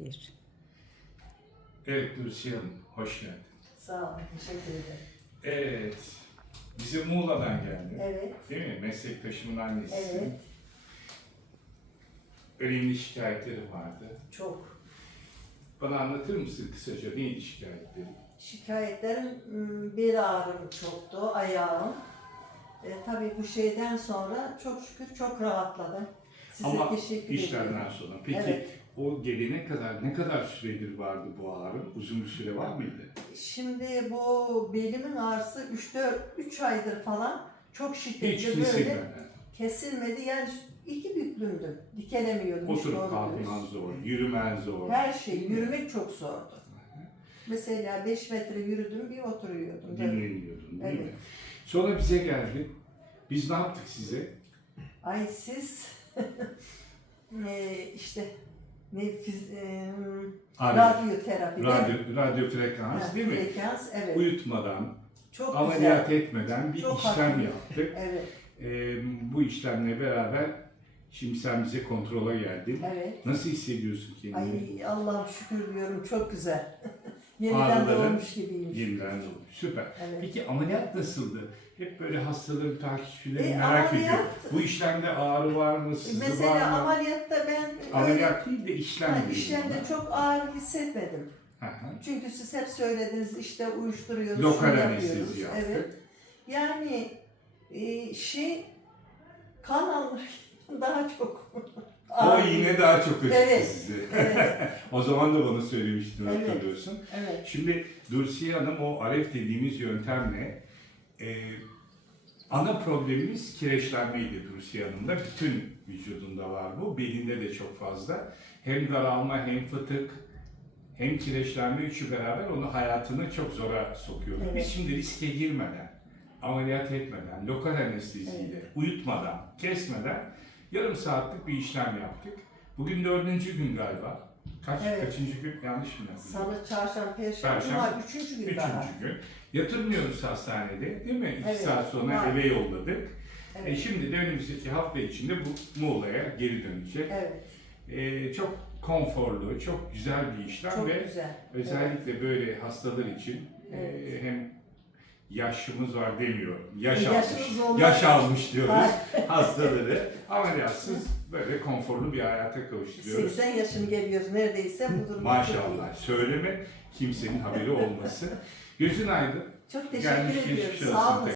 Bir. Evet Dulce Hanım, hoş geldin. Sağ olun, teşekkür ederim. Evet, bize Muğla'dan geldin. Evet, Değil mi? Meslektaşımın annesi. evet, Önemli şikayetleri vardı. çok. Bana anlatır mısın kısaca neydi şikayetleri? Şikayetlerim, ım, bir ağrım çoktu, ayağım. E, tabii bu şeyden sonra çok şükür çok rahatladım. Size Ama teşekkür işlerden ediyorum. sonra. Peki Evet. O gelene kadar ne kadar süredir vardı bu ağrım? Uzun bir süre var mıydı? Şimdi bu belimin ağrısı 3-4, 3 aydır falan çok Hiç şiddetli böyle kesilmeden. kesilmedi. Yani iki büklümdüm, dikelemiyordum. hiç Oturup kalkman zor, yürümen zor. Her şey, yürümek çok zordu. Mesela 5 metre yürüdüm, bir oturuyordum. Dinleniyordun değil mi? Evet. Sonra bize geldin. Biz ne yaptık size? Ay siz e, işte ne fiz, e, Abi, radyoterapi radyo, radyo frekans Ha, değil mi? Frekans evet. Uyutmadan, Çok ameliyat güzel. etmeden bir Çok işlem hafif. yaptık. Evet, Ee, bu işlemle beraber şimdi sen bize kontrola geldin. evet. Nasıl hissediyorsun kendini? Ay Allah'ım şükür diyorum çok güzel. Yeniden Ağrıları doğmuş gibiyim. Yeniden oldu. Süper. Evet. Peki ameliyat nasıldı? Hep böyle hastaların takipçilerini E, merak ameliyat- ediyor. Bu işlemde ağrı var mı, sızı var Mesela mı? ameliyatta ben öyle Ameliyat değil de işlem ha, diyelim işlemde çok ağrı hissetmedim. Hı hı. Çünkü siz hep söylediniz işte uyuşturuyoruz, Lokal şunu anestezi yapıyoruz. yaptık. Evet. Yani e, şey kan alırken daha çok O yine daha çok acıttı Evet. sizi. Evet, o zaman da bana söylemiştin Evet. hatırlıyorsun. evet. Şimdi Dulciye Hanım o Aref dediğimiz yöntemle e, ana problemimiz kireçlenmeydi Dulciye Hanım'da. Bütün vücudunda var bu. Belinde de çok fazla. Hem daralma hem fıtık hem kireçlenme üçü beraber onu hayatını çok zora sokuyordu. Evet. Biz şimdi riske girmeden, ameliyat etmeden, lokal anesteziyle, uyutmadan, kesmeden yarım saatlik bir işlem yaptık. Bugün dördüncü gün galiba. Kaç, Evet. kaçıncı gün? Yanlış mı? Salı, çarşamba, perşembe, cuma, üçüncü gün daha. Üçüncü gün. Yatırmıyoruz hastanede değil mi? İki Evet, saat sonra var. eve yolladık. E Evet. şimdi de önümüzdeki hafta içinde bu Muğla'ya geri dönecek. evet, E, çok konforlu, çok güzel bir işlem çok ve güzel. özellikle böyle hastalar için e, Evet. hem yaşımız var demiyorum. Yaş E, almış. olmaz. Yaş almış diyoruz hastaları. Ameliyatsız böyle konforlu bir hayata kavuşturuyoruz. 80 yaşım geliyoruz neredeyse bu durumda. Maşallah. Söyleme kimsenin haberi olmasın. Gözün aydın. Çok Gelmiş teşekkür geçmiş ediyorum. olsun Sağ olun.